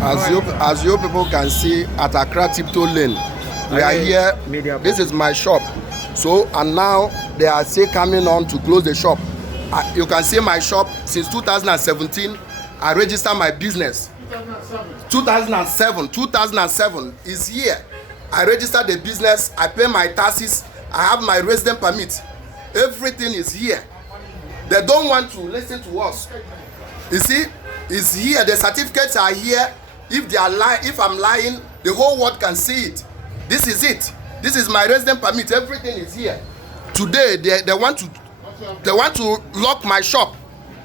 As you people can see at Accra Tiptoe Lane, we are here. This is my shop. So, and now they are still coming on to close the shop. You can see my shop since 2017. I registered my business. 2007 is here. I registered the business. I pay my taxes. I have my resident permit. Everything is here. They don't want to listen to us. You see, it's here. The certificates are here. If they are if I'm lying, the whole world can see it. This is it. This is my resident permit. Everything is here. Today they want to lock my shop,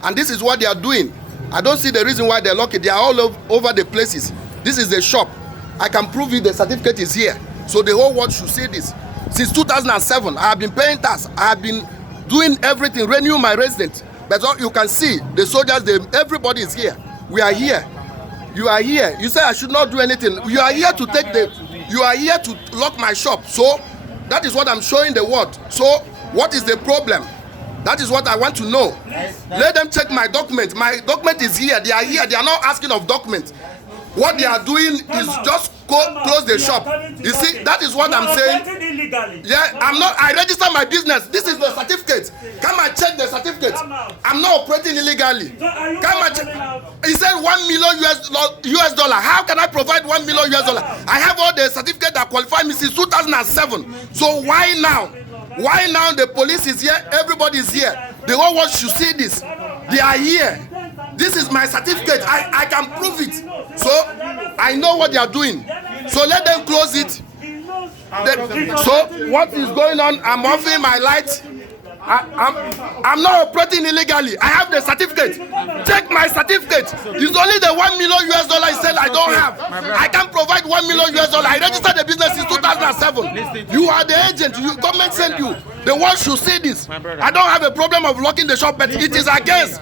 and this is what they are doing. I don't see the reason why they lock it. They are all over the places. This is the shop. I can prove it. The certificate is here. So the whole world should see this. Since 2007, I have been paying tax. I have been doing everything, renewing my residence. But you can see the soldiers, everybody is here. We are here. You are here. You say I should not do anything. You are here to you are here to lock my shop. So that is what I'm showing the world. So what is the problem? That is what I want to know. Let them check my document. My document is here. They are here. They are not asking of documents. What they are doing is just close the shop. You see, that is what I'm saying. Yeah, I'm not. I register my business. This is the certificate. Come and check the certificate. I'm not operating illegally. Come and check. He said $1 million US dollar. How can I provide $1 million US dollar? I have all the certificates that qualify me since 2007. So why now? Why now the police is here? Everybody is here. The whole world should see this. They are here. This is my certificate. I can prove it. So I know what they are doing. So let them close it. So what is going on? I'm offering my light. I'm not operating illegally. I have the certificate. Check my certificate. It's only the $1 million US dollar he said I don't have. I can provide $1 million US dollar. I registered the business in 2007. You are the agent. Government sent you. The world should see this. I don't have a problem of locking the shop, but it is against.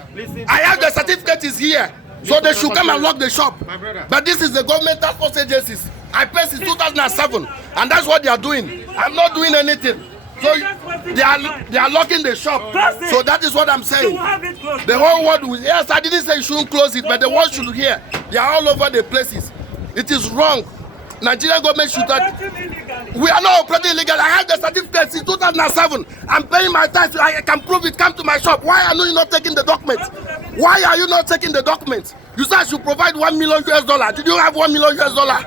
I have the certificate is here. So they should come and lock the shop. But this is the government task force agencies. I paid since 2007, and that's what they are doing. I'm not doing anything. So they are locking the shop. So that is what I'm saying. The whole world will, yes, I didn't say you shouldn't close it, but the world should hear. They are all over the places. It is wrong. Nigerian government should we are not operating illegally. I have the certificate since 2007. I'm paying my tax. I can prove it. Come to my shop. Why are you not taking the documents? Why are you not taking the documents? You said I should provide $1 million US dollar. Did you have $1 million US dollar?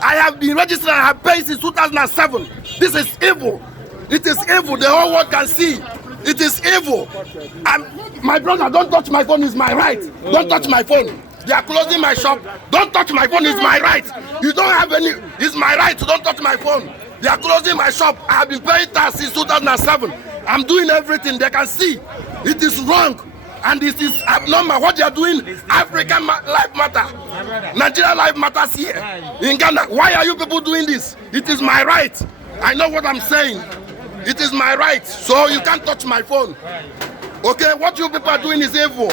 I have been registered. I have paid since 2007. This is evil. It is evil. The whole world can see. It is evil. My brother, don't touch my phone. It's my right. Don't touch my phone. They are closing my shop. Don't touch my phone. It's my right. You don't have any. It's my right. Don't touch my phone. They are closing my shop. I have been paying tax since 2007. I'm doing everything. They can see. It is wrong. And it is abnormal. What they are doing, African life matter. Nigeria life matters here. In Ghana. Why are you people doing this? It is my right. I know what I'm saying. It is my right. So you can't touch my phone. Okay, what you people are doing is evil.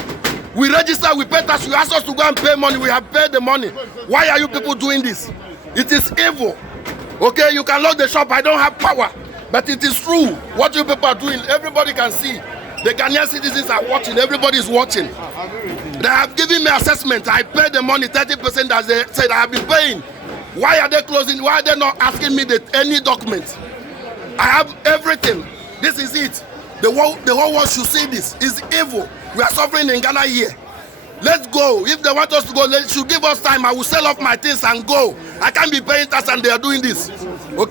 We register, we pay tax, you ask us to go and pay money, we have paid the money. Why are you people doing this? It is evil. Okay, you can lock the shop, I don't have power. But it is true. What you people are doing, everybody can see. The Ghanaian citizens are watching, everybody is watching. They have given me assessment, I paid the money, 30% as they said I have been paying. Why are they closing? Why are they not asking me any documents? I have everything. This is it. The whole world should see this. It's evil. We are suffering in Ghana here. Let's go. If they want us to go, they should give us time. I will sell off my things and go. I can't be paying tax and they are doing this.